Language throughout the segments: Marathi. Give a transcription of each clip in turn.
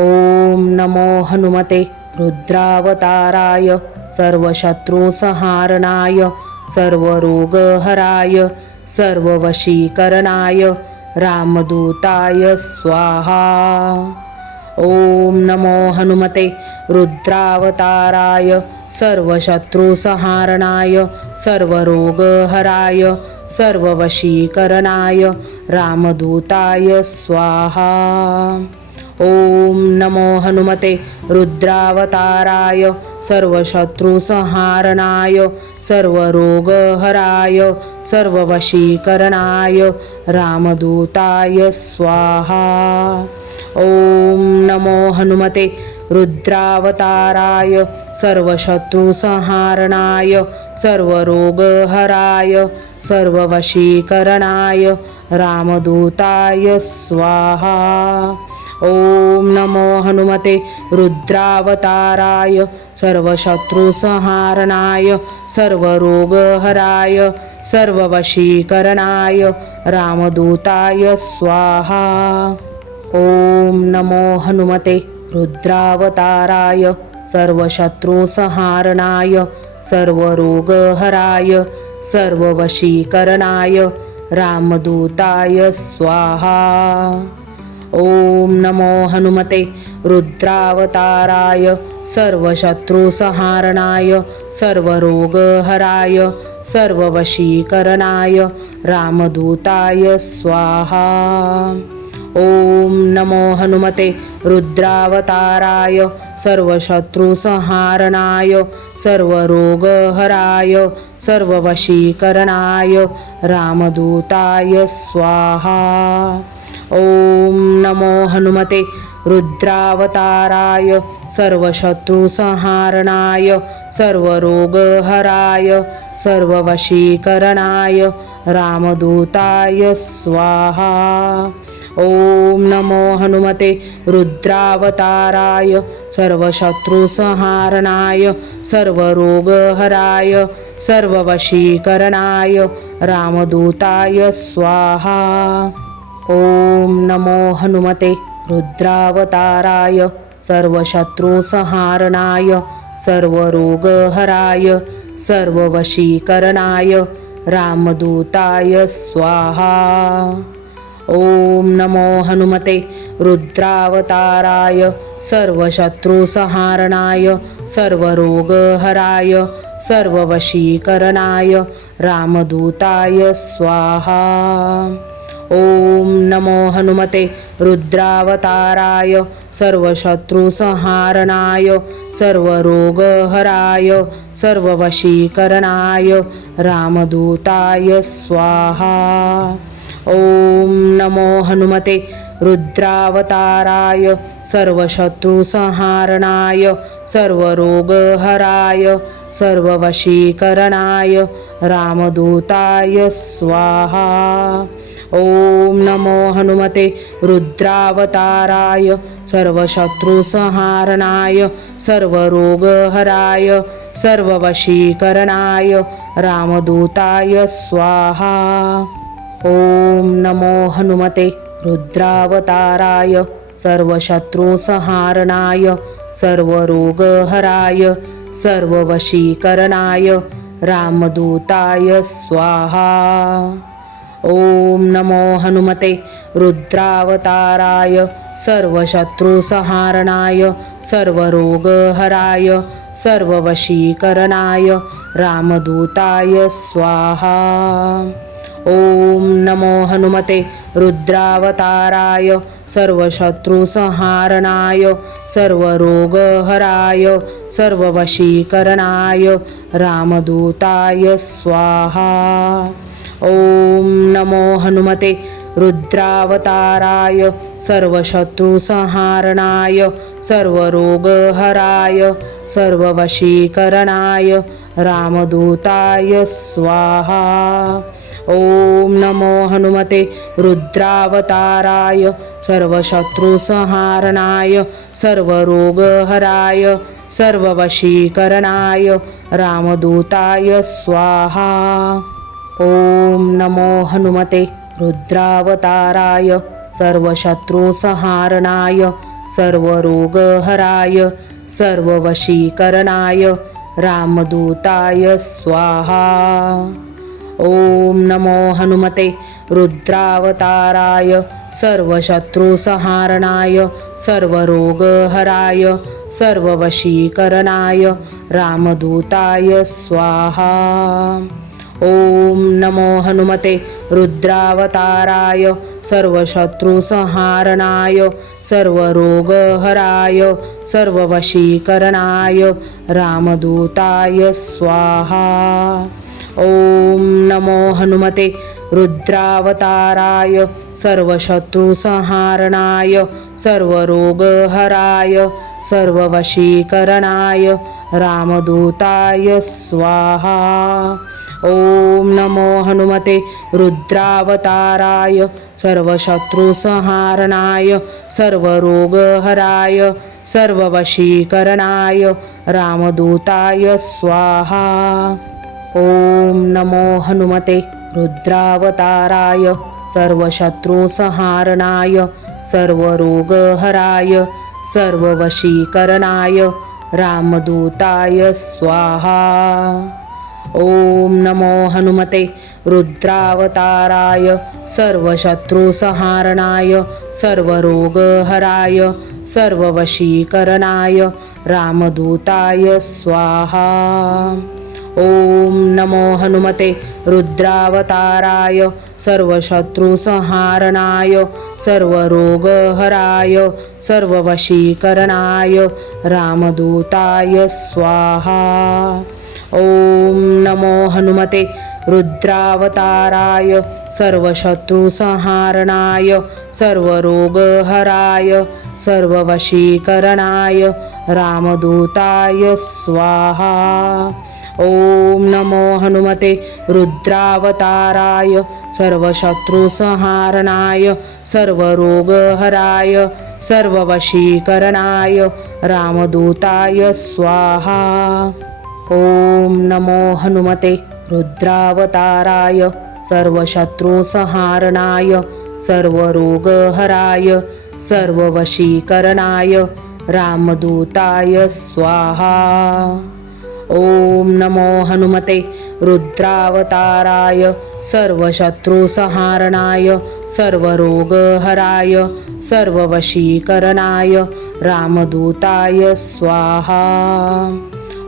ओम नमो हनुमते रुद्रावताराय सर्वशत्रुसंहारणाय सर्वरोगहराय सर्ववशीकरणाय रामदूताय स्वाहा। ओम नमो हनुमते रुद्रावताराय सर्वशत्रुसंहारणाय सर्वरोगहराय सर्ववशीकरणाय रामदूताय स्वाहा। ओम नमो हनुमते रुद्रावताराय सर्वशत्रुसंहारणाय सर्वरोगहराय सर्ववशीकरणाय रामदूताय स्वाहा। ओम नमो हनुमते रुद्रावताराय सर्वशत्रुसंहारणाय सर्वरोगहराय सर्ववशीकरणाय रामदूताय स्वाहा। ओम नमो हनुमते रुद्रावताराय सर्वशत्रुसंहारणाय सर्वरोगहराय सर्ववशीकरणाय रामदूताय स्वाहा। ओम नमो हनुमते रुद्रावताराय सर्वशत्रुसंहारणाय सर्वरोगहराय सर्ववशीकरणाय रामदूताय स्वाहा। ओम नमो हनुमते रुद्रावताराय सर्वशत्रुसंहारणाय सर्वरोगहराय सर्ववशीकरणाय रामदूताय स्वाहा। ओम नमो हनुमते रुद्रावताराय सर्वशत्रुसंहारणाय सर्वरोगहराय सर्ववशीकरणाय रामदूताय स्वाहा। ओम नमो हनुमते रुद्रावताराय सर्वशत्रुसंहारणाय सर्वरोगहराय सर्ववशीकरणाय रामदूताय स्वाहा। ओम नमो हनुमते रुद्रावताराय सर्वशत्रुसंहारणाय सर्वरोगहराय सर्ववशीकरणाय रामदूताय स्वाहा। ओम नमो हनुमते रुद्रावताराय सर्वशत्रुसंहारणाय सर्वरोगहराय सर्ववशीकरणाय रामदूताय स्वाहा। ओम नमो हनुमते रुद्रावताराय सर्वशत्रुसंहारणाय सर्वरोगहराय सर्ववशीकरणाय रामदूताय स्वाहा। ओम नमो हनुमते रुद्रावताराय सर्वशत्रुसंहारणाय सर्वरोगहराय सर्ववशीकरणाय रामदूताय स्वाहा। ओम नमो हनुमते रुद्रावताराय सर्वशत्रुसंहारणाय सर्वरोगहराय सर्ववशीकरणाय रामदूताय स्वाहा। ओम नमो हनुमते रुद्रावताराय सर्वशत्रुसंहारणाय सर्वरोगहराय सर्ववशीकरणाय रामदूताय स्वाहा। ओम नमो हनुमते रुद्रावताराय सर्वशत्रुसंहारणाय सर्वरोगहराय सर्ववशीकरणाय रामदूताय स्वाहा। ओम नमो हनुमते रुद्रावताराय सर्वशत्रुसंहारणाय सर्वरोगहराय सर्ववशीकरणाय रामदूताय स्वाहा। ओम नमो हनुमते रुद्रावताराय सर्वशत्रुसंहारणाय सर्वरोगहराय सर्ववशीकरणाय रामदूताय स्वाहा। ओम नमो हनुमते रुद्रावताराय सर्वशत्रुसंहारणाय सर्वरोगहराय सर्ववशीकरणाय रामदूताय स्वाहा। ओम नमो हनुमते रुद्रावताराय सर्वशत्रुसंहारणाय सर्वरोगहराय सर्ववशीकरणाय रामदूताय स्वाहा। ओम नमो हनुमते रुद्रावताराय सर्वशत्रुसंहारणाय सर्वरोगहराय सर्ववशीकरणाय रामदूताय स्वाहा। ओम नमो हनुमते रुद्रावताराय सर्वशत्रुसंहारणाय सर्वरोगहराय सर्ववशीकरणाय रामदूताय स्वाहा। ओम नमो हनुमते रुद्रावताराय सर्वशत्रुसंहारणाय सर्वरोगहराय सर्ववशीकरणाय रामदूताय स्वाहा। ओम नमो हनुमते रुद्रावताराय सर्वशत्रुसंहारणाय सर्वरोगहराय सर्ववशीकरणाय रामदूताय स्वाहा। ओम नमो हनुमते रुद्रावताराय सर्वशत्रुसंहारणाय सर्वरोगहराय सर्ववशीकरणाय रामदूताय स्वाहा। ओम नमो हनुमते रुद्रावताराय सर्वशत्रुसंहारणाय सर्वरोगहराय सर्ववशीकरणाय रामदूताय स्वाहा। ओम नमो हनुमते रुद्रावताराय सर्वशत्रुसंहारणाय सर्वरोगहराय सर्ववशीकरणाय रामदूताय स्वाहा। ओम नमो हनुमते रुद्रावताराय सर्वशत्रुसंहारणाय सर्वरोगहराय सर्ववशीकरणाय रामदूताय स्वाहा। ओम नमो हनुमते रुद्रावताराय सर्वशत्रुसंहारणाय सर्वरोगहराय सर्ववशीकरणाय रामदूताय स्वाहा। ओम नमो हनुमते रुद्रावताराय सर्वशत्रुसंहारणाय सर्वरोगहराय सर्ववशीकरणाय रामदूताय स्वाहा। ओम नमो हनुमते रुद्रावताराय सर्वशत्रुसंहारणाय सर्वरोगहराय सर्ववशीकरणाय रामदूताय स्वाहा। ओम नमो हनुमते रुद्रावताराय सर्वशत्रुसंहारणाय सर्वरोगहराय सर्ववशीकरणाय रामदूताय स्वाहा।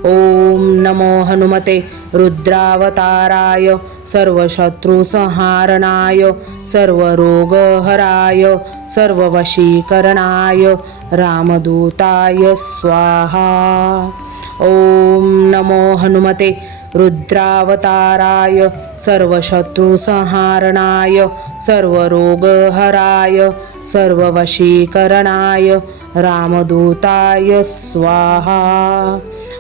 ओम नमो हनुमते रुद्रावताराय सर्वशत्रुसंहारणाय सर्वरोगहराय सर्ववशीकरणाय रामदूताय स्वाहा। ओम नमो हनुमते रुद्रावताराय सर्वशत्रुसंहारणाय सर्वरोगहराय सर्ववशीकरणाय रामदूताय स्वाहा।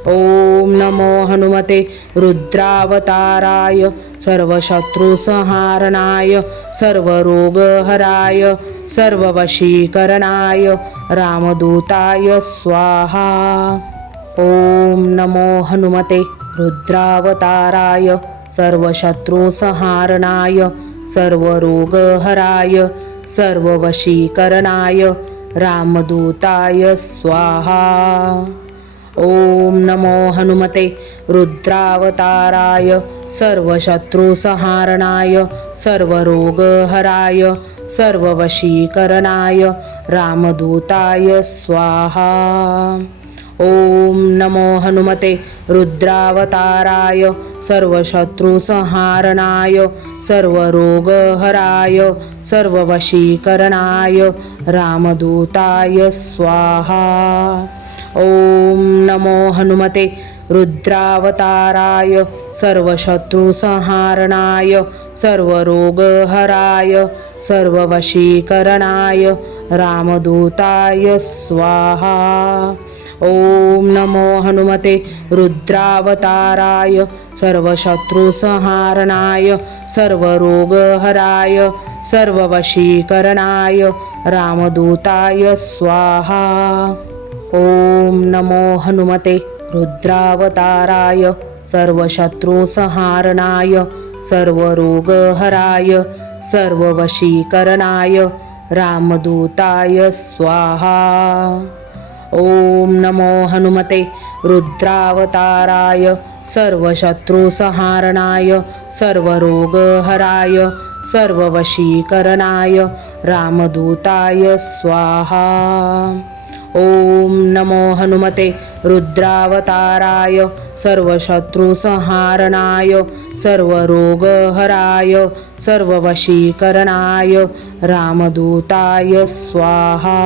ओम नमो हनुमते रुद्रावताराय सर्वशत्रुसंहारणाय सर्वरोगहराय सर्ववशीकरणाय रामदूताय स्वाहा। ओम नमो हनुमते रुद्रावताराय सर्वशत्रुसंहारणाय सर्वरोगहराय सर्ववशीकरणाय रामदूताय स्वाहा। ओम नमो हनुमते रुद्रावताराय सर्वशत्रुसंहारणाय सर्वरोगहराय सर्ववशीकरणाय रामदूताय स्वाहा। ओम नमो हनुमते रुद्रावताराय सर्वशत्रुसंहारणाय सर्वरोगहराय सर्ववशीकरणाय रामदूताय स्वाहा। ओम नमो हनुमते रुद्रावताराय सर्वशत्रुसंहारणाय सर्वरोगहराय सर्ववशीकरणाय रामदूताय स्वाहा। ओम नमो हनुमते रुद्रावताराय सर्वशत्रुसंहारणाय सर्वरोगहराय सर्ववशीकरणाय रामदूताय स्वाहा। ओम नमो हनुमते रुद्रावताराय सर्वशत्रुसंहारणाय सर्वरोगहराय सर्ववशीकरणाय रामदूताय स्वाहा। ओम नमो हनुमते रुद्रावताराय सर्वशत्रुसंहारणाय सर्वरोगहराय सर्ववशीकरणाय रामदूताय स्वाहा। ओम नमो हनुमते रुद्रावताराय सर्वशत्रुसंहारणाय सर्वरोगहराय सर्ववशीकरणाय रामदूताय स्वाहा।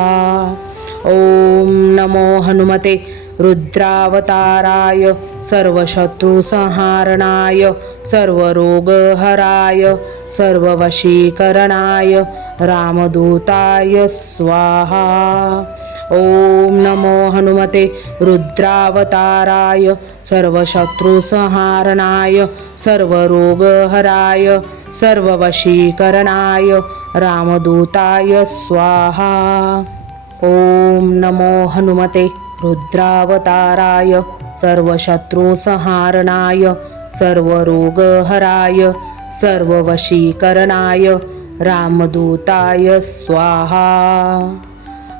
ओम नमो हनुमते रुद्रावताराय सर्वशत्रुसंहारणाय सर्वरोगहराय सर्ववशीकरणाय रामदूताय स्वाहा। ओम नमो हनुमते रुद्रावताराय सर्वशत्रुसंहारणाय सर्वरोगहराय सर्ववशीकरणाय रामदूताय स्वाहा। ओम नमो हनुमते रुद्रावताराय सर्वशत्रुसंहारणाय सर्वरोगहराय सर्ववशीकरणाय रामदूताय स्वाहा।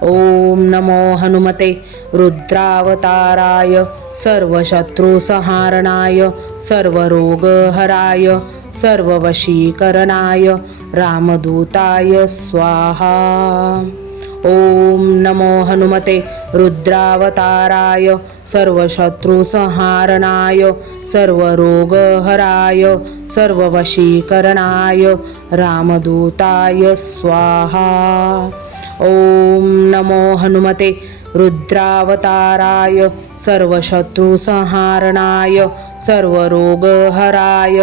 ओम नमो हनुमते रुद्रावताराय सर्वशत्रुसंहारणाय सर्वरोगहराय सर्ववशीकरणाय रामदूताय स्वाहा। ओम नमो हनुमते रुद्रावताराय सर्वशत्रुसंहारणाय सर्वरोगहराय सर्ववशीकरणाय रामदूताय स्वाहा। ओम नमो हनुमते रुद्रावताराय सर्वशत्रुसंहारणाय सर्वरोगहराय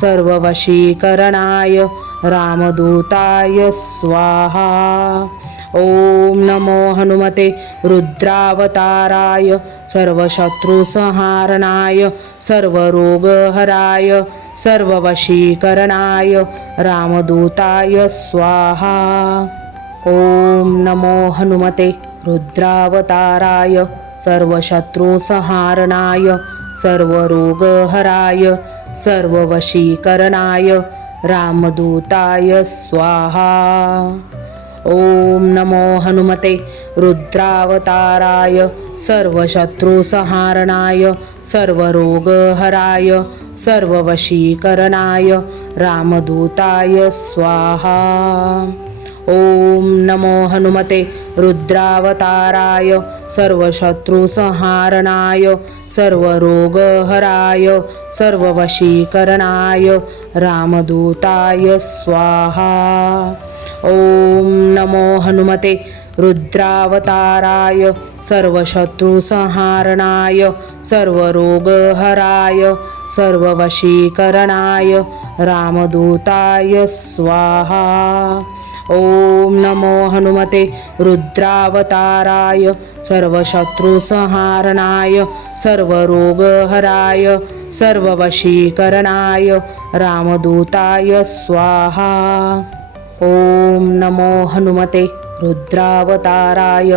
सर्ववशीकरणाय रामदूताय स्वाहा। ओम नमो हनुमते रुद्रावताराय सर्वशत्रुसंहारणाय सर्वरोगहराय सर्ववशीकरणाय रामदूताय स्वाहा। ओम नमो हनुमते रुद्रावताराय सर्वशत्रुसंहारणाय सर्वरोगहराय सर्ववशीकरणाय रामदूताय स्वाहा। ओम नमो हनुमते रुद्रावताराय सर्वशत्रुसंहारणाय सर्वरोगहराय सर्ववशीकरणाय रामदूताय स्वाहा। ओम नमो हनुमते रुद्रावताराय सर्वशत्रुसंहारणाय सर्वरोगहराय सर्ववशीकरणाय रामदूताय स्वाहा। ओम नमो हनुमते रुद्रावताराय सर्वशत्रुसंहारणाय सर्वरोगहराय सर्ववशीकरणाय रामदूताय स्वाहा। ओम नमो हनुमते रुद्रावताराय सर्वशत्रुसंहारणाय सर्वरोगहराय सर्ववशीकरणाय रामदूताय स्वाहा। ओम नमो हनुमते रुद्रावताराय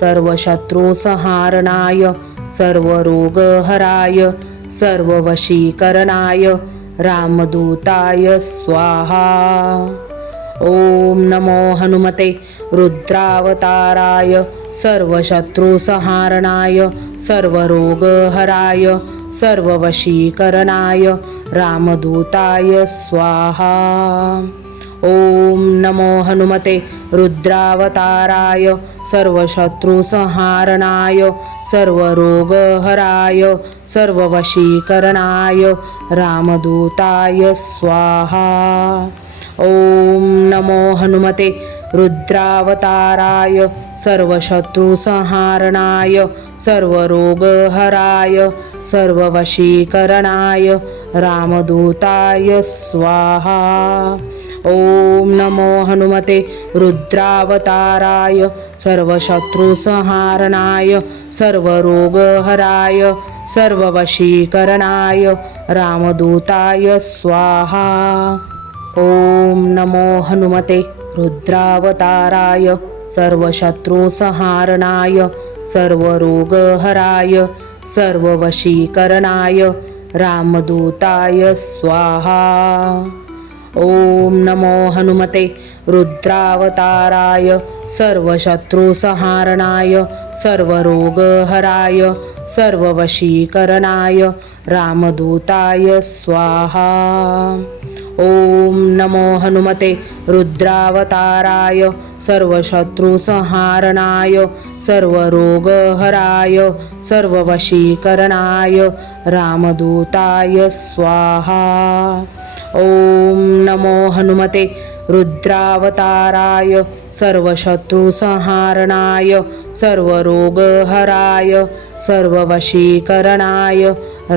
सर्वशत्रुसंहारणाय सर्वरोगहराय सर्ववशीकरणाय रामदूताय स्वाहा। ओम नमो हनुमते रुद्रावताराय सर्वशत्रुसंहारणाय सर्वरोगहराय सर्ववशीकरणाय रामदूताय स्वाहा। ओम नमो हनुमते रुद्रावताराय सर्वशत्रुसंहारणाय सर्वरोगहराय सर्ववशीकरणाय रामदूताय स्वाहा। ओम नमो हनुमते रुद्रावताराय सर्वशत्रुसंहारणाय सर्वरोगहराय सर्ववशीकरणाय रामदूताय स्वाहा। ओम नमो हनुमते रुद्रावताराय सर्वशत्रुसंहारणाय सर्वरोगहराय सर्ववशीकरणाय रामदूताय स्वाहा। ओम नमो हनुमते रुद्रावताराय सर्वशत्रुसंहारणाय सर्वरोगहराय सर्ववशीकरणाय रामदूताय स्वाहा। ॐ नमो हनुमते रुद्रावताराय सर्वशत्रुसंहारणाय सर्वरोगहराय सर्ववशीकरणाय रामदूताय स्वाहा। ॐ नमो हनुमते रुद्रावताराय सर्वशत्रुसंहारणाय सर्वरोगहराय सर्ववशीकरणाय रामदूताय स्वाहा। ॐ नमो हनुमते रुद्रावताराय सर्वशत्रुसंहारणाय सर्वरोगहराय सर्ववशीकरणाय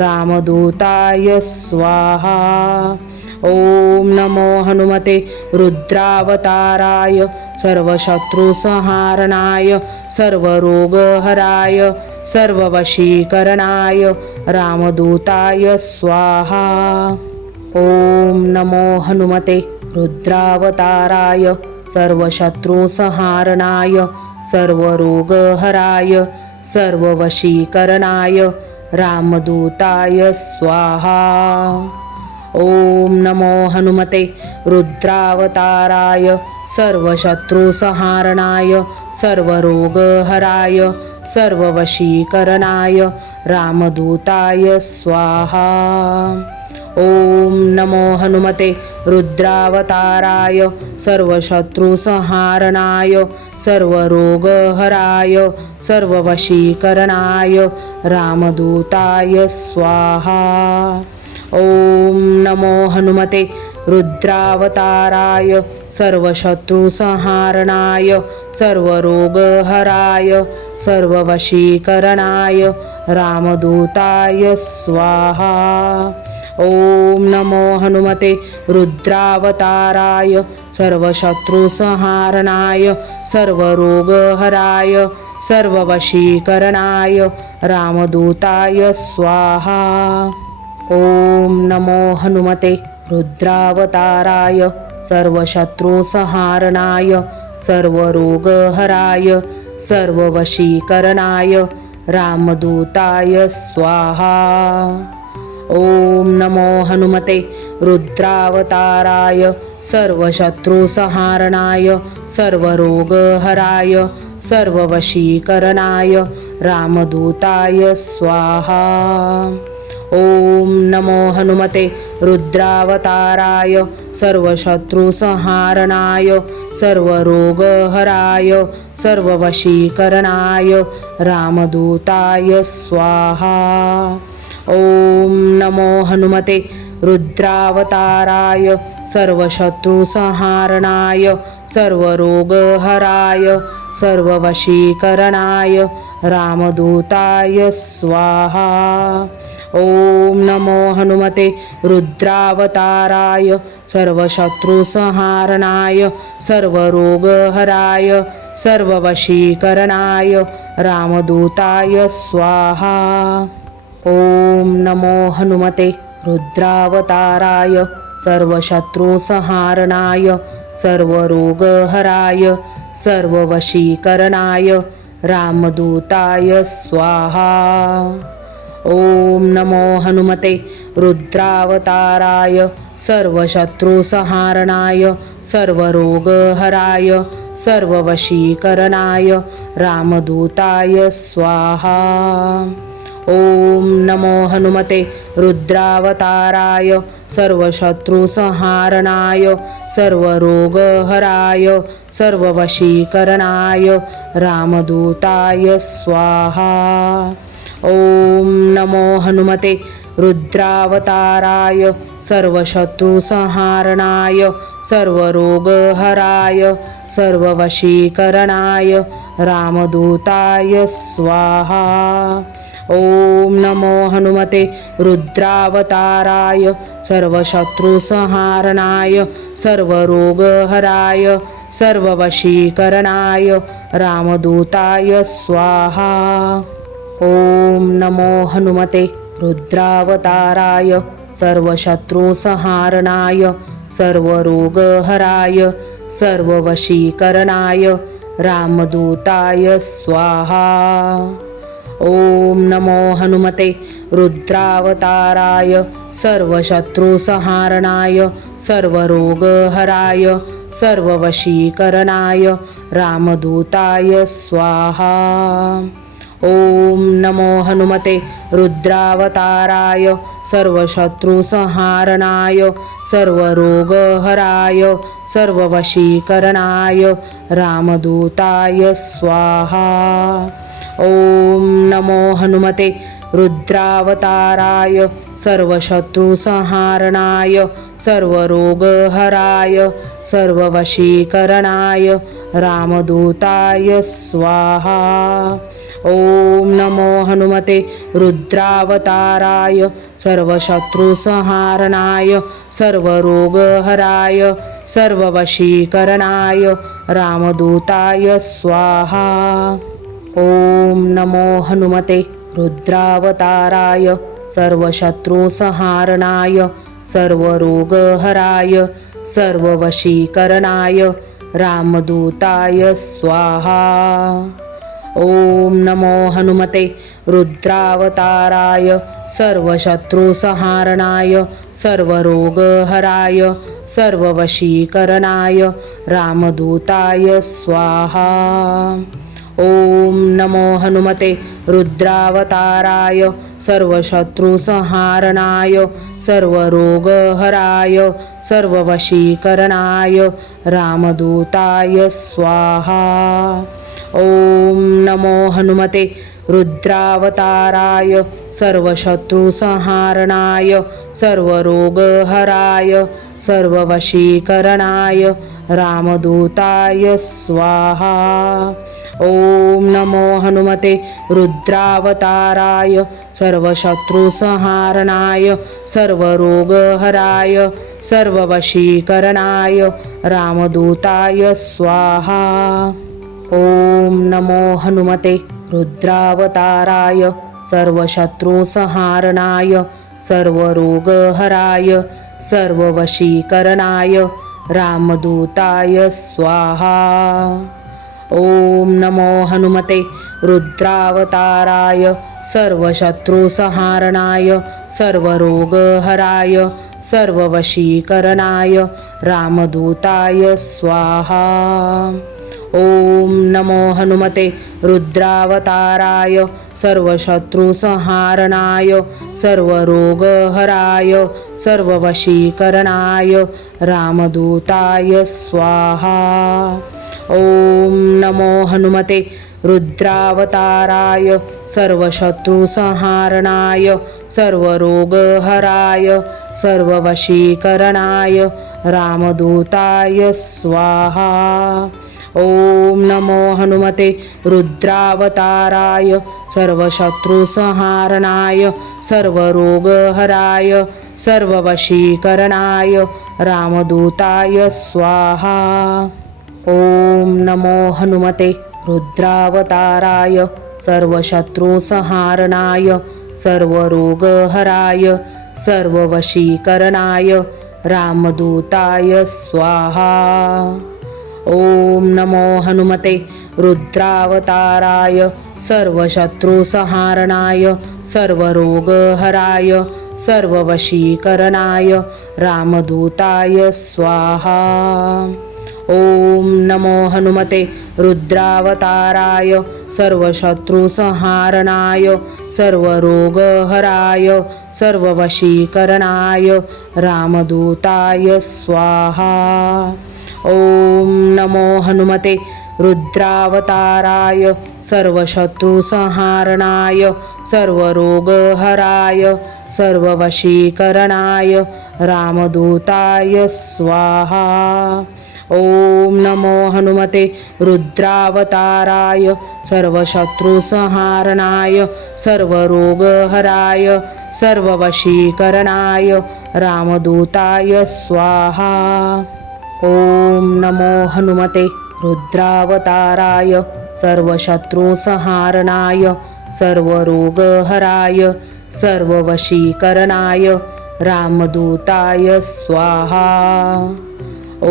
रामदूताय स्वाहा। ॐ नमो हनुमते रुद्रावताराय सर्वशत्रुसंहारणाय सर्वरोगहराय सर्ववशीकरणाय रामदूताय स्वाहा। ॐ नमो हनुमते रुद्रावताराय सर्वशत्रुसंहारणाय सर्वरोगहराय सर्ववशीकरणाय रामदूताय स्वाहा। ॐ नमो हनुमते रुद्रावताराय सर्वशत्रुसंहारणाय सर्वरोगहराय सर्ववशीकरणाय रामदूताय स्वाहा। ॐ नमो हनुमते रुद्रावताराय सर्वशत्रुसंहारणाय सर्वरोगहराय सर्ववशीकरणाय रामदूताय स्वाहा। ॐ नमो हनुमते रुद्रावताराय सर्वशत्रुसंहारणाय सर्वरोगहराय सर्ववशीकरणाय रामदूताय स्वाहा। ॐ नमो हनुमते रुद्रावताराय सर्वशत्रुसंहारणाय सर्वरोगहराय सर्ववशीकरणाय रामदूताय स्वाहा। ॐ नमो हनुमते रुद्रावताराय सर्वशत्रुसंहारणाय सर्वरोगहराय सर्ववशीकरणाय रामदूताय स्वाहा। ॐ नमो हनुमते रुद्रावताराय सर्वशत्रुसंहारणाय सर्वरोगहराय सर्ववशीकरणाय रामदूताय स्वाहा। ॐ नमो हनुमते रुद्रावताराय सर्वशत्रुसंहारणाय सर्वरोगहराय सर्ववशीकरणाय रामदूताय स्वाहा। ॐ नमो हनुमते रुद्रावताराय सर्वशत्रुसंहारणाय सर्वरोगहराय सर्ववशीकरणाय रामदूताय स्वाहा। ॐ नमो हनुमते रुद्रावताराय सर्वशत्रुसंहारणाय सर्वरोगहराय सर्ववशीकरणाय रामदूताय स्वाहा। ॐ नमो हनुमते रुद्रावताराय सर्वशत्रुसंहारणाय सर्वरोगहराय सर्ववशीकरणाय रामदूताय स्वाहा। ॐ नमो हनुमते रुद्रावताराय सर्वशत्रुसंहारणाय सर्वरोगहराय सर्ववशीकरणाय रामदूताय स्वाहा। ॐ नमो हनुमते रुद्रावताराय सर्वशत्रुसंहारणाय सर्वरोगहराय सर्ववशीकरणाय रामदूताय स्वाहा। ॐ नमो हनुमते रुद्रावताराय सर्वशत्रुसंहारणाय सर्वरोगहराय सर्ववशीकरणाय रामदूताय स्वाहा। ॐ नमो हनुमते रुद्रावताराय सर्वशत्रुसंहारणाय सर्वरोगहराय सर्ववशीकरणाय रामदूताय स्वाहा। ॐ नमो हनुमते रुद्रावताराय सर्वशत्रुसंहारणाय सर्वरोगहराय सर्ववशीकरणाय रामदूताय स्वाहा। ॐ नमो हनुमते रुद्रावताराय सर्वशत्रुसंहारणाय सर्वरोगहराय सर्ववशीकरणाय रामदूताय स्वाहा। ॐ नमो हनुमते रुद्रावताराय सर्वशत्रुसंहारणाय सर्वरोगहराय सर्ववशीकरणाय रामदूताय स्वाहा। ॐ नमो हनुमते रुद्रावताराय सर्वशत्रुसंहारणाय सर्वरोगहराय सर्ववशीकरणाय रामदूताय स्वाहा। ॐ नमो हनुमते रुद्रावताराय सर्वशत्रुसंहारणाय सर्वरोगहराय सर्ववशीकरणाय रामदूताय स्वाहा। ॐ नमो हनुमते रुद्रावताराय सर्वशत्रुसंहारणाय सर्वरोगहराय सर्ववशीकरणाय रामदूताय स्वाहा। ॐ नमो हनुमते रुद्रावताराय सर्वशत्रुसंहारणाय सर्वरोगहराय सर्ववशीकरणाय रामदूताय स्वाहा। ॐ नमो हनुमते रुद्रावताराय सर्वशत्रुसंहारणाय सर्वरोगहराय सर्ववशीकरणाय रामदूताय स्वाहा। ॐ नमो हनुमते रुद्रावताराय सर्वशत्रुसंहारणाय सर्वरोगहराय सर्ववशीकरणाय रामदूताय स्वाहा। ॐ नमो हनुमते रुद्रावताराय सर्वशत्रुसंहारणाय सर्वरोगहराय सर्ववशीकरणाय रामदूताय स्वाहा। ॐ नमो हनुमते रुद्रावताराय सर्वशत्रुसंहारणाय सर्वरोगहराय सर्ववशीकरणाय रामदूताय स्वाहा। ॐ नमो हनुमते रुद्रावताराय सर्वशत्रुसंहारणाय सर्वरोगहराय सर्ववशीकरणाय रामदूताय स्वाहा। ॐ नमो हनुमते रुद्रावताराय सर्वशत्रुसंहारणाय सर्वरोगहराय सर्ववशीकरणाय रामदूताय स्वाहा। ॐ नमो हनुमते रुद्रावताराय सर्वशत्रुसंहारणाय सर्वरोगहराय सर्ववशीकरणाय रामदूताय स्वाहा। ॐ नमो हनुमते रुद्रावताराय सर्वशत्रुसंहारणाय सर्वरोगहराय सर्ववशीकरणाय रामदूताय स्वाहा। ॐ नमो हनुमते रुद्रावताराय सर्वशत्रुसंहारणाय सर्वरोगहराय सर्ववशीकरणाय रामदूताय स्वाहा। ॐ नमो हनुमते रुद्रावताराय सर्वशत्रुसंहारणाय सर्वरोगहराय सर्ववशीकरणाय रामदूताय स्वाहा। ॐ नमो हनुमते रुद्रावताराय सर्वशत्रुसंहारणाय सर्वरोगहराय सर्ववशीकरणाय रामदूताय स्वाहा। ॐ नमो हनुमते रुद्रावताराय सर्वशत्रुसंहारणाय सर्वरोगहराय सर्ववशीकरणाय रामदूताय स्वाहा। ॐ नमो हनुमते रुद्रावताराय सर्वशत्रुसंहारणाय सर्वरोगहराय सर्ववशीकरणाय रामदूताय स्वाहा। ॐ नमो हनुमते रुद्रावताराय सर्वशत्रुसंहारणाय सर्वरोगहराय सर्ववशीकरणाय रामदूताय स्वाहा। ॐ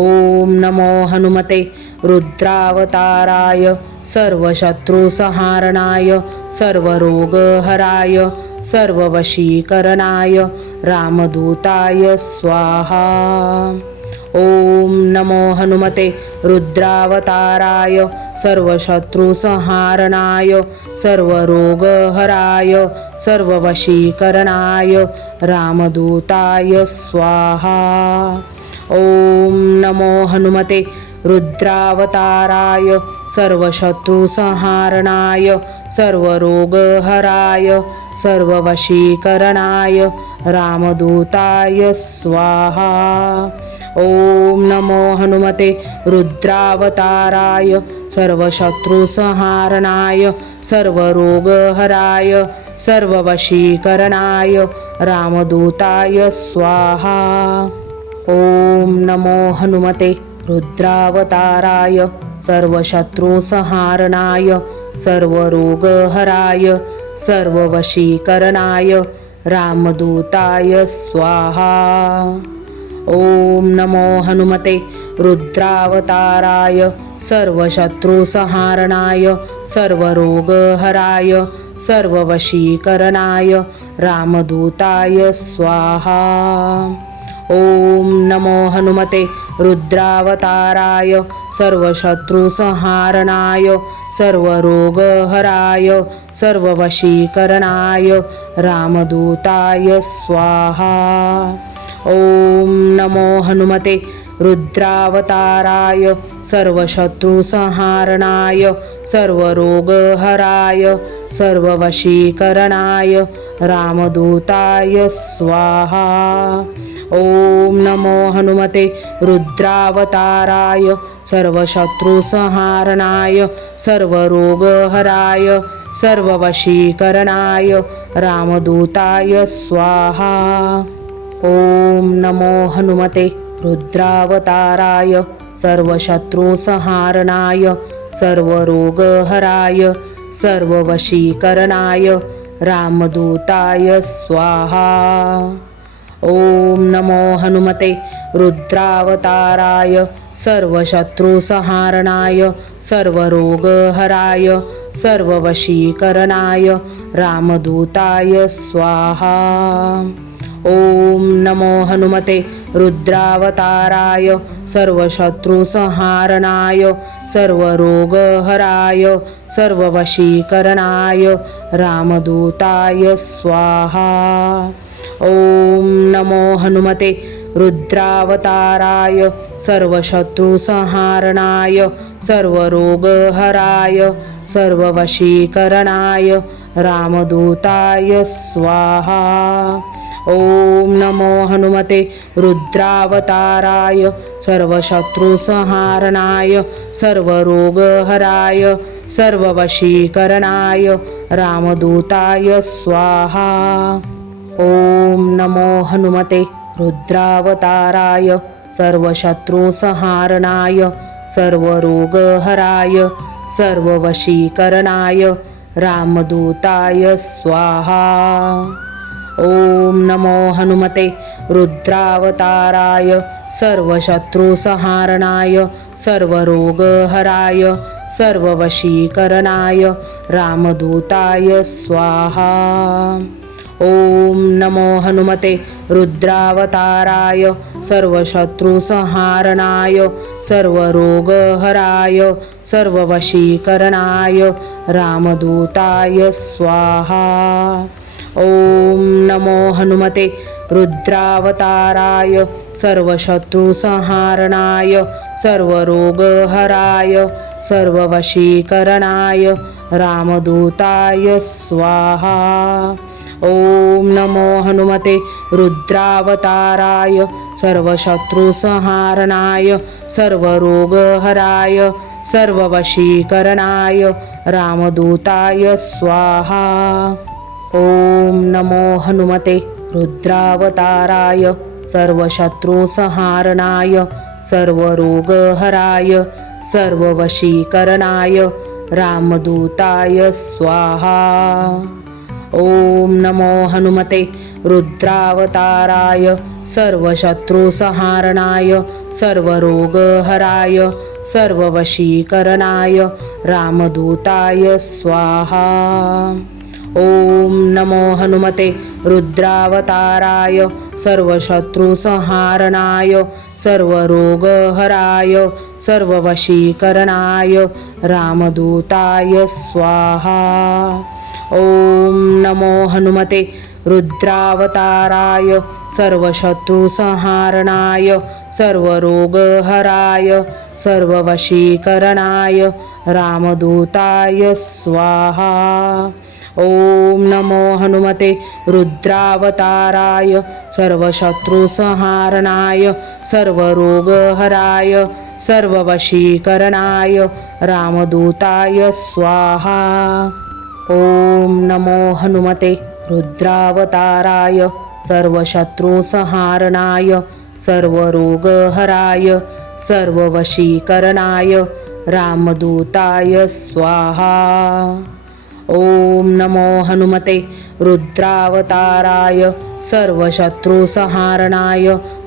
नमो हनुमते रुद्रावताराय सर्वशत्रुसंहारणाय सर्वरोगहराय सर्ववशीकरणाय रामदूताय स्वाहा। ओम नमो हनुमते रुद्रावताराय सर्वशत्रुसंहारणाय सर्वरोगहराय सर्ववशीकरणाय रामदूताय स्वाहा। ओम नमो हनुमते रुद्रावताराय सर्वशत्रुसंहारणाय सर्वरोगहराय सर्ववशीकरणाय रामदूताय स्वाहा। ओम नमो हनुमते रुद्रावताराय सर्वशत्रुसंहारणाय सर्वरोगहराय सर्ववशीकरणाय रामदूताय स्वाहा। ओम नमो हनुमते रुद्रावताराय सर्वशत्रुसंहारणाय सर्वरोगहराय सर्ववशीकरणाय रामदूताय स्वाहा। ओम नमो हनुमते रुद्रावताराय सर्वशत्रुसंहारणाय सर्वरोगहराय सर्ववशीकरणाय रामदूताय स्वाहा। ओम नमो हनुमते रुद्रावताराय सर्वशत्रुसंहारणाय सर्वरोगहराय सर्ववशीकरणाय रामदूताय स्वाहा। ओम नमो हनुमते रुद्रावताराय सर्वशत्रुसंहारणाय सर्वरोगहराय सर्ववशीकरणाय रामदूताय स्वाहा। ओम नमो हनुमते रुद्रावताराय सर्वशत्रुसंहारणाय सर्वरोगहराय सर्ववशीकरणाय रामदूताय स्वाहा। ओम नमो हनुमते रुद्रावताराय सर्वशत्रुसंहारणाय सर्वरोगहराय सर्ववशीकरणाय रामदूताय स्वाहा। ओम नमो हनुमते रुद्रावताराय सर्वशत्रुसंहारणाय सर्वरोगहराय सर्ववशीकरणाय रामदूताय स्वाहा। ओम नमो हनुमते रुद्रावताराय सर्वशत्रुसंहारणाय सर्वरोगहराय सर्ववशीकरणाय रामदूताय स्वाहा। ओम नमो हनुमते रुद्रावताराय सर्वशत्रुसंहारणाय सर्वरोगहराय सर्ववशीकरणाय रामदूताय स्वाहा। ओम नमो हनुमते रुद्रावताराय सर्वशत्रुसंहारणाय सर्वरोगहराय सर्ववशीकरणाय रामदूताय स्वाहा। ओम नमो हनुमते रुद्रावताराय सर्वशत्रुसंहारणाय सर्वरोगहराय सर्ववशीकरणाय रामदूताय स्वाहा। ओम नमो हनुमते रुद्रावताराय सर्वशत्रुसंहारणाय सर्वरोगहराय सर्ववशीकरणाय रामदूताय स्वाहा। ओम नमो हनुमते रुद्रावताराय सर्वशत्रुसंहारणाय सर्वरोगहराय सर्ववशीकरणाय रामदूताय स्वाहा। ओम नमो हनुमते रुद्रावताराय सर्वशत्रुसंहारणाय सर्वरोगहराय सर्ववशीकरणाय रामदूताय स्वाहा। ओम नमो हनुमते रुद्रावताराय सर्वशत्रुसंहारणाय सर्वरोगहराय सर्ववशीकरणाय रामदूताय स्वाहा। ओम नमो हनुमते रुद्रावताराय सर्वशत्रुसंहारणाय सर्वरोगहराय सर्ववशीकरणाय रामदूताय स्वाहा। ओम नमो हनुमते रुद्रावताराय सर्वशत्रुसंहारणाय सर्वरोगहराय सर्ववशीकरणाय रामदूताय स्वाहा। ओम नमो हनुमते रुद्रावताराय सर्वशत्रुसंहारणाय सर्वरोगहराय सर्ववशीकरणाय रामदूताय स्वाहा। ओम नमो हनुमते रुद्रावताराय सर्वशत्रुसंहारणाय सर्वरोगहराय सर्ववशीकरणाय रामदूताय स्वाहा। ओम नमो हनुमते रुद्रावताराय सर्वशत्रुसंहारणाय सर्वरोगहराय सर्ववशीकरणाय रामदूताय स्वाहा। ओम नमो हनुमते रुद्रावताराय सर्वशत्रुसंहारणाय सर्वरोगहराय सर्ववशीकरणाय रामदूताय स्वाहा। ओम नमो हनुमते रुद्रावताराय सर्वशत्रुसंहारणाय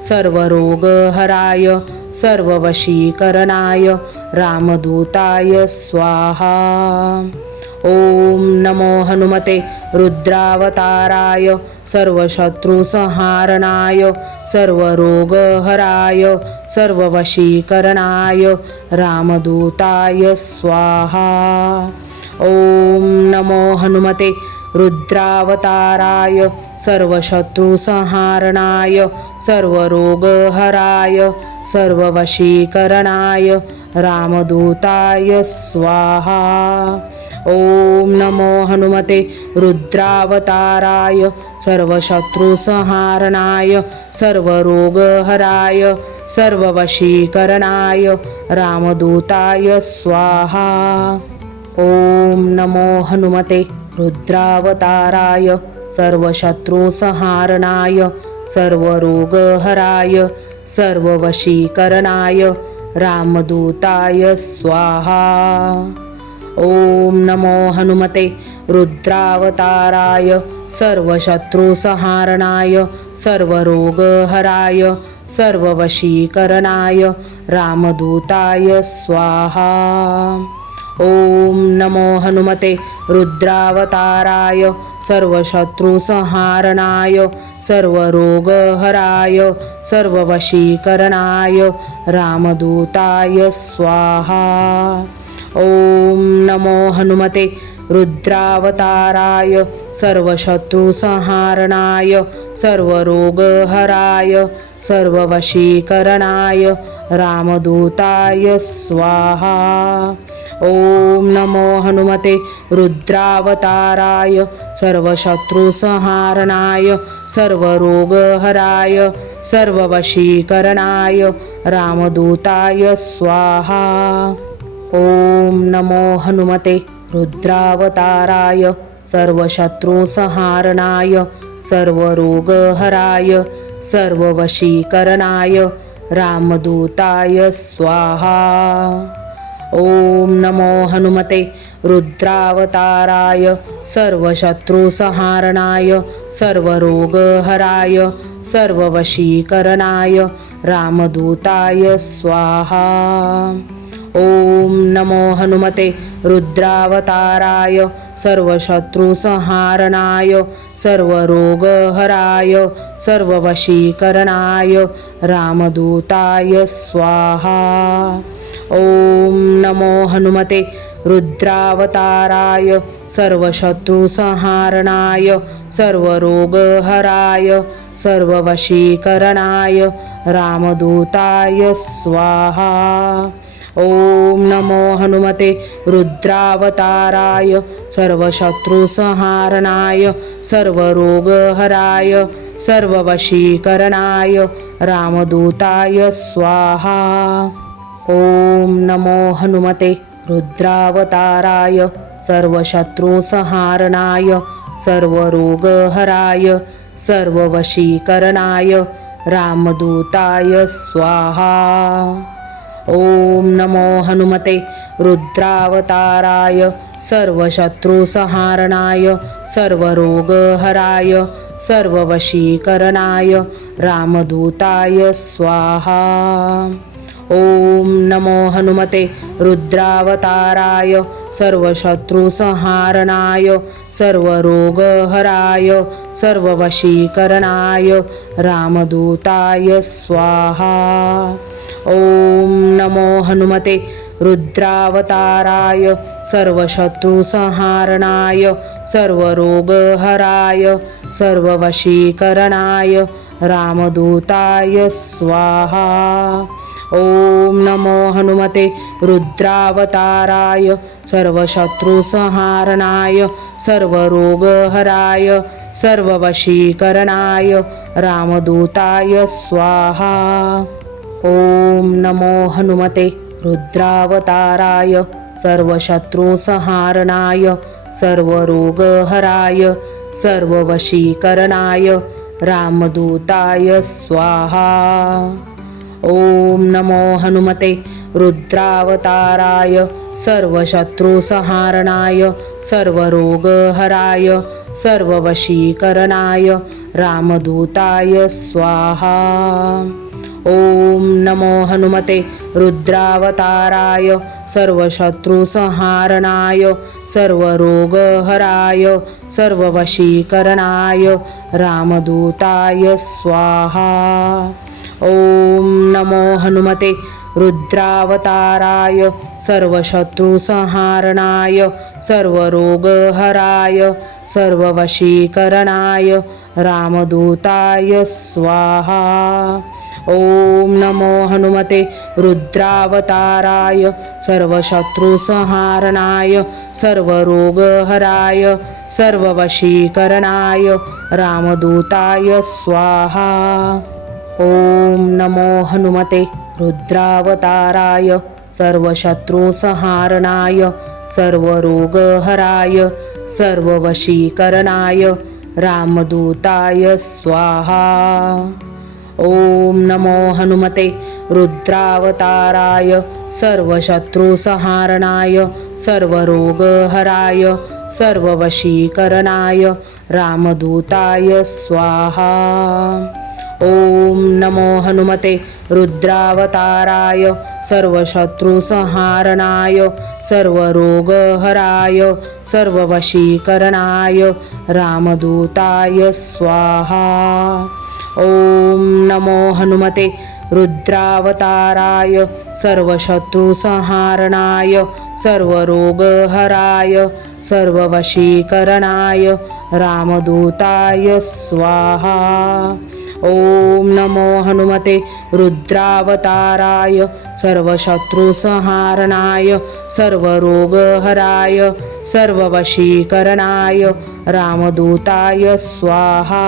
सर्वरोगहराय सर्ववशीकरणाय रामदूताय स्वाहा। ओम नमो हनुमते रुद्रावताराय सर्वशत्रुसंहारणाय सर्वरोगहराय सर्ववशीकरणाय रामदूताय स्वाहा। ओम नमो हनुमते रुद्रावताराय सर्वशत्रुसंहारणाय सर्वरोगहराय सर्ववशीकरणाय रामदूताय स्वाहा। ओम नमो हनुमते रुद्रावताराय सर्वशत्रुसंहारणाय सर्वरोगहराय सर्ववशीकरणाय रामदूताय स्वाहा। ओम नमो हनुमते रुद्रावताराय सर्वशत्रुसंहारणाय सर्वरोगहराय सर्ववशीकरणाय रामदूताय स्वाहा। ओम नमो हनुमते रुद्रावताराय सर्वशत्रुसंहारणाय सर्वरोगहराय सर्ववशीकरणाय रामदूताय स्वाहा। ओम नमो हनुमते रुद्रावताराय सर्वशत्रुसंहारणाय सर्वरोगहराय सर्ववशीकरणाय रामदूताय स्वाहा। ओम नमो हनुमते रुद्रावताराय सर्वशत्रुसंहारणाय सर्वरोगहराय सर्ववशीकरणाय रामदूताय स्वाहा। ओम नमो हनुमते रुद्रावताराय सर्वशत्रुसंहारणाय सर्वरोगहराय सर्ववशीकरणाय रामदूताय स्वाहा। ओम नमो हनुमते रुद्रावताराय सर्वशत्रुसंहारणाय सर्वरोगहराय सर्ववशीकरणाय रामदूताय स्वाहा। ओम नमो हनुमते रुद्रावताराय सर्वशत्रुसंहारणाय सर्वरोगहराय सर्ववशीकरणाय रामदूताय स्वाहा। ओम नमो हनुमते रुद्रावताराय सर्वशत्रुसंहारणाय सर्वरोगहराय सर्ववशीकरणाय रामदूताय स्वाहा। ओम नमो हनुमते रुद्रावताराय सर्वशत्रुसंहारणाय सर्वरोगहराय सर्ववशीकरणाय रामदूताय स्वाहा। ओम नमो हनुमते रुद्रावताराय सर्वशत्रुसंहारणाय सर्वरोगहराय सर्ववशीकरणाय रामदूताय स्वाहा। ओम नमो हनुमते रुद्रावताराय सर्वशत्रुसंहारणाय सर्वरोगहराय सर्ववशीकरणाय रामदूताय स्वाहा। ओम नमो हनुमते रुद्रावताराय सर्वशत्रुसंहारणाय सर्वरोगहराय सर्ववशीकरणाय रामदूताय स्वाहा। ॐ नमो हनुमते रुद्रावताराय सर्वशत्रुसंहारणाय सर्वरोगहराय सर्ववशीकरणाय रामदूताय स्वाहा। ॐ नमो हनुमते रुद्रावताराय सर्वशत्रुसंहारणाय सर्वरोगहराय सर्ववशीकरणाय रामदूताय स्वाहा। ॐ नमो हनुमते रुद्रावताराय सर्वशत्रुसंहारणाय सर्वरोगहराय सर्ववशीकरणाय रामदूताय स्वाहा। ॐ नमो हनुमते रुद्रावताराय सर्वशत्रुसंहारणाय सर्वरोगहराय सर्ववशीकरणाय रामदूताय स्वाहा। ॐ नमो हनुमते रुद्रावताराय सर्वशत्रुसंहारणाय सर्वरोगहराय सर्ववशीकरणाय रामदूताय स्वाहा। ॐ नमो हनुमते रुद्रावताराय सर्वशत्रुसंहारणाय सर्वरोगहराय सर्ववशीकरणाय रामदूताय स्वाहा। ॐ नमो हनुमते रुद्रावताराय सर्वशत्रुसंहारणाय सर्वरोगहराय सर्ववशीकरणाय रामदूताय स्वाहा। ॐ नमो हनुमते रुद्रावताराय सर्वशत्रुसंहारणाय सर्वरोगहराय सर्ववशीकरणाय रामदूताय स्वाहा। ॐ नमो हनुमते रुद्रावताराय सर्वशत्रुसंहारणाय सर्वरोगहराय सर्ववशीकरणाय रामदूताय स्वाहा। ॐ नमो हनुमते रुद्रावताराय सर्वशत्रुसंहारणाय सर्वरोगहराय सर्ववशीकरणाय रामदूताय स्वाहा। ॐ नमो हनुमते रुद्रावताराय सर्वशत्रुसंहारणाय सर्वरोगहराय सर्ववशीकरणाय रामदूताय स्वाहा। ॐ नमो हनुमते रुद्रावताराय सर्वशत्रुसंहारणाय सर्वरोगहराय सर्ववशीकरणाय रामदूताय स्वाहा। ॐ नमो हनुमते रुद्रावताराय सर्वशत्रुसंहारणाय सर्वरोगहराय सर्ववशीकरणाय रामदूताय स्वाहा।